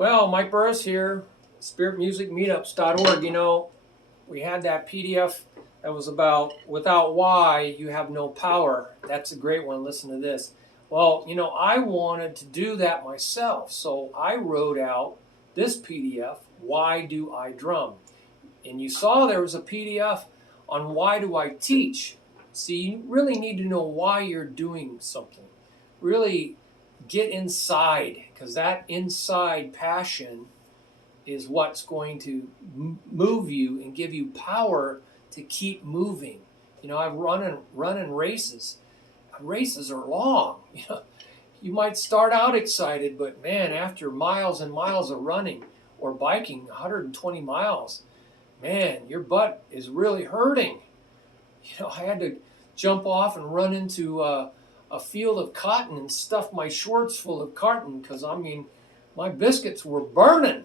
Well, Mike Burris here, spiritmusicmeetups.org. We had that PDF that was about without why you have no power. That's a great one. Listen to this. Well, I wanted to do that myself, so I wrote out this PDF, Why Do I Drum? And you saw there was a PDF on why do I teach. See, you really need to know why you're doing something. Really get inside, because that inside passion is what's going to move you and give you power to keep moving. I've run races. Races are long. You might start out excited, but man, after miles and miles of running or biking 120 miles, man, your butt is really hurting. I had to jump off and run into a field of cotton and stuff my shorts full of cotton because, my biscuits were burning.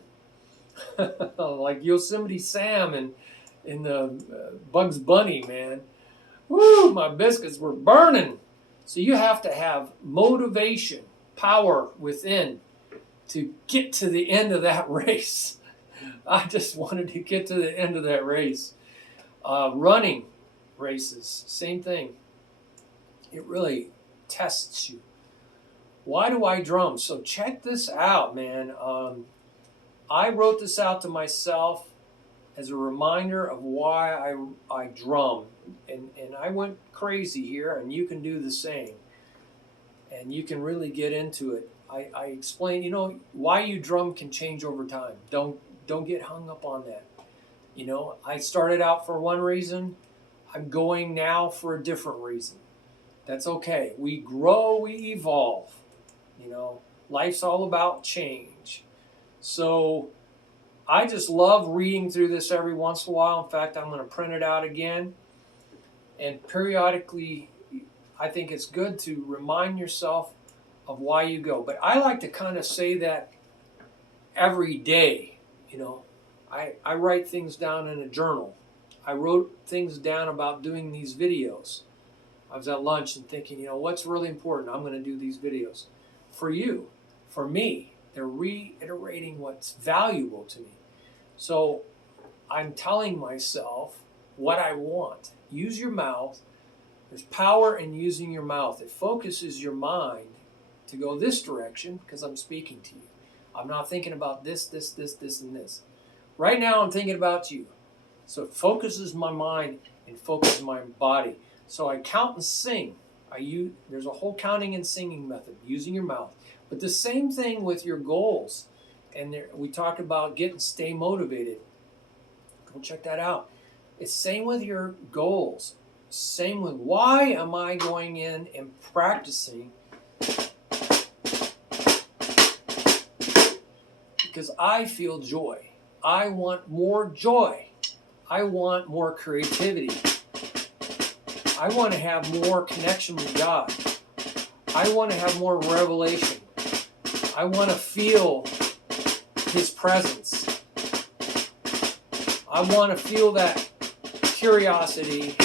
Like Yosemite Sam in the Bugs Bunny, man. Woo, my biscuits were burning. So you have to have motivation, power within to get to the end of that race. I just wanted to get to the end of that race. Running races, same thing. It really tests you. Why do I drum? So check this out, man. I wrote this out to myself as a reminder of why I drum. And I went crazy here, and you can do the same. And you can really get into it. I explain, why you drum can change over time. Don't get hung up on that. I started out for one reason. I'm going now for a different reason. That's okay. We grow, we evolve. Life's all about change. So I just love reading through this every once in a while. In fact, I'm going to print it out again. And periodically, I think it's good to remind yourself of why you go. But I like to kind of say that every day. I write things down in a journal. I wrote things down about doing these videos. I was at lunch and thinking, what's really important? I'm going to do these videos. For you, for me, they're reiterating what's valuable to me. So I'm telling myself what I want. Use your mouth. There's power in using your mouth. It focuses your mind to go this direction because I'm speaking to you. I'm not thinking about this, and this. Right now I'm thinking about you. So it focuses my mind and focuses my body. So I count and sing. There's a whole counting and singing method, using your mouth. But the same thing with your goals. And we talked about stay motivated. Go check that out. It's same with your goals. Same with why am I going in and practicing? Because I feel joy. I want more joy. I want more creativity. I want to have more connection with God. I want to have more revelation. I want to feel His presence. I want to feel that curiosity.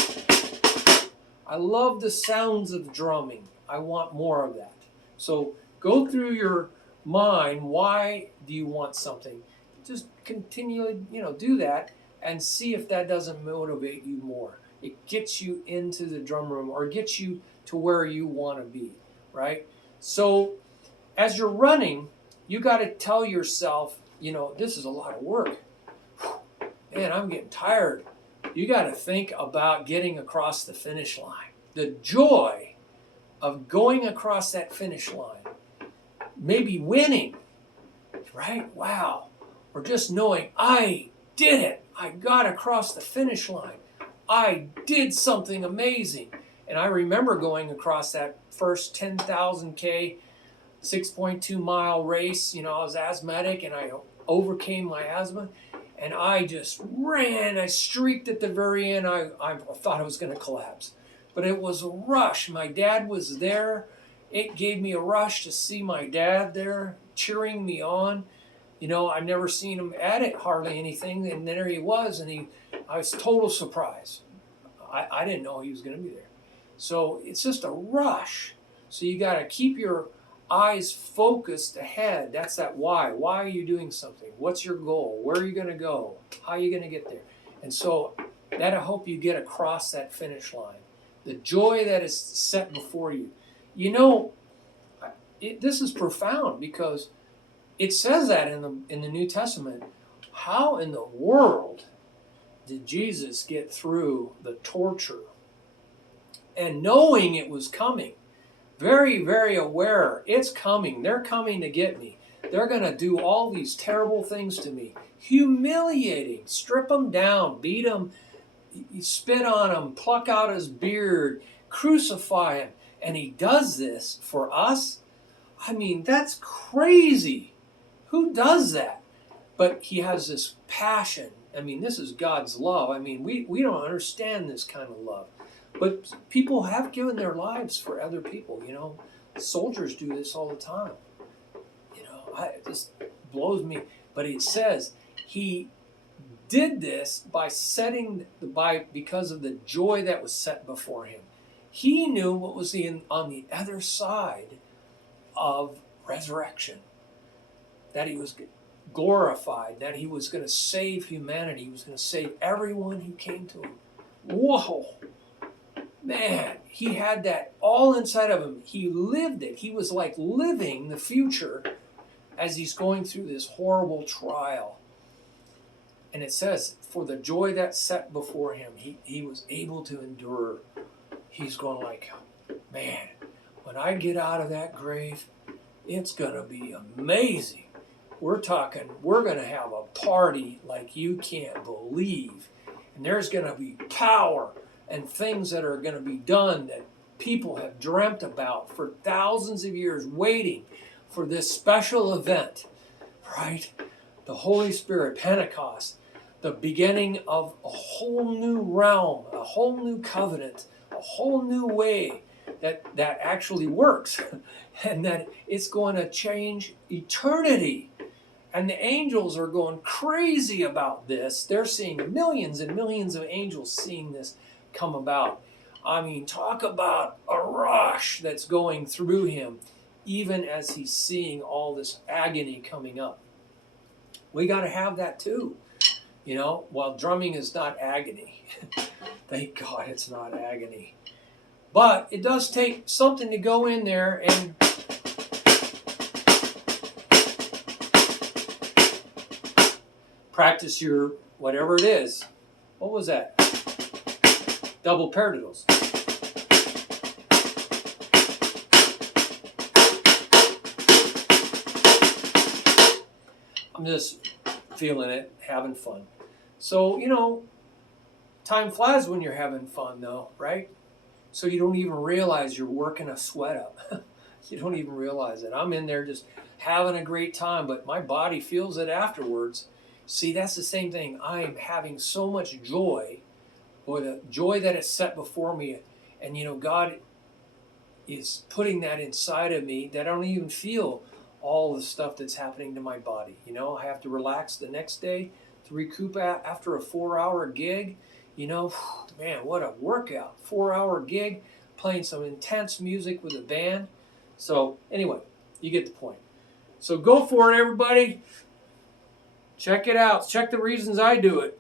I love the sounds of drumming. I want more of that. So go through your mind. Why do you want something? Just continually, do that and see if that doesn't motivate you more. It gets you into the drum room or gets you to where you want to be, right? So as you're running, you got to tell yourself, this is a lot of work. Man, I'm getting tired. You got to think about getting across the finish line. The joy of going across that finish line, maybe winning, right? Wow. Or just knowing I did it. I got across the finish line. I did something amazing. And I remember going across that first 10,000K, 6.2 mile race. I was asthmatic and I overcame my asthma. And I just ran. I streaked at the very end. I thought I was going to collapse. But it was a rush. My dad was there. It gave me a rush to see my dad there cheering me on. I've never seen him at it, hardly anything. And there he was, and I was total surprise. I didn't know he was going to be there. So it's just a rush. So you got to keep your eyes focused ahead. That's that why. Why are you doing something? What's your goal? Where are you going to go? How are you going to get there? And so that'll help you get across that finish line. The joy that is set before you. You know, this is profound because it says that in the New Testament. How in the world did Jesus get through the torture? And knowing it was coming, very, very aware, it's coming. They're coming to get me. They're going to do all these terrible things to me. Humiliating, strip them down, beat them, spit on him, pluck out his beard, crucify him. And he does this for us? I mean, that's crazy. Who does that? But he has this passion. I mean, this is God's love. I mean, we don't understand this kind of love. But people have given their lives for other people, you know. Soldiers do this all the time. You know, it just blows me. But it says he did this because of the joy that was set before him. He knew what was on the other side of resurrection, that he was glorified, that he was going to save humanity, he was going to save everyone who came to him. Whoa! Man, he had that all inside of him. He lived it. He was like living the future as he's going through this horrible trial. And it says, for the joy that set before him, he was able to endure. He's going like, man, when I get out of that grave, it's going to be amazing. We're going to have a party like you can't believe. And there's going to be power and things that are going to be done that people have dreamt about for thousands of years, waiting for this special event, right? The Holy Spirit, Pentecost, the beginning of a whole new realm, a whole new covenant, a whole new way that actually works, and that it's going to change eternity. And the angels are going crazy about this. They're seeing millions and millions of angels seeing this come about. I mean, talk about a rush that's going through him, even as he's seeing all this agony coming up. We got to have that too. You know, while drumming is not agony. Thank God it's not agony. But it does take something to go in there and practice your whatever it is. What was that? Double paradiddles. I'm just feeling it, having fun. So, you know, time flies when you're having fun though, right? So you don't even realize you're working a sweat up. You don't even realize it. I'm in there just having a great time, but my body feels it afterwards. See, that's the same thing. I'm having so much joy, or the joy that is set before me. And, you know, God is putting that inside of me that I don't even feel all the stuff that's happening to my body. You know, I have to relax the next day to recoup after a 4-hour gig. You know, man, what a workout. 4-hour gig, playing some intense music with a band. So anyway, you get the point. So go for it, everybody. Check it out. Check the reasons I do it.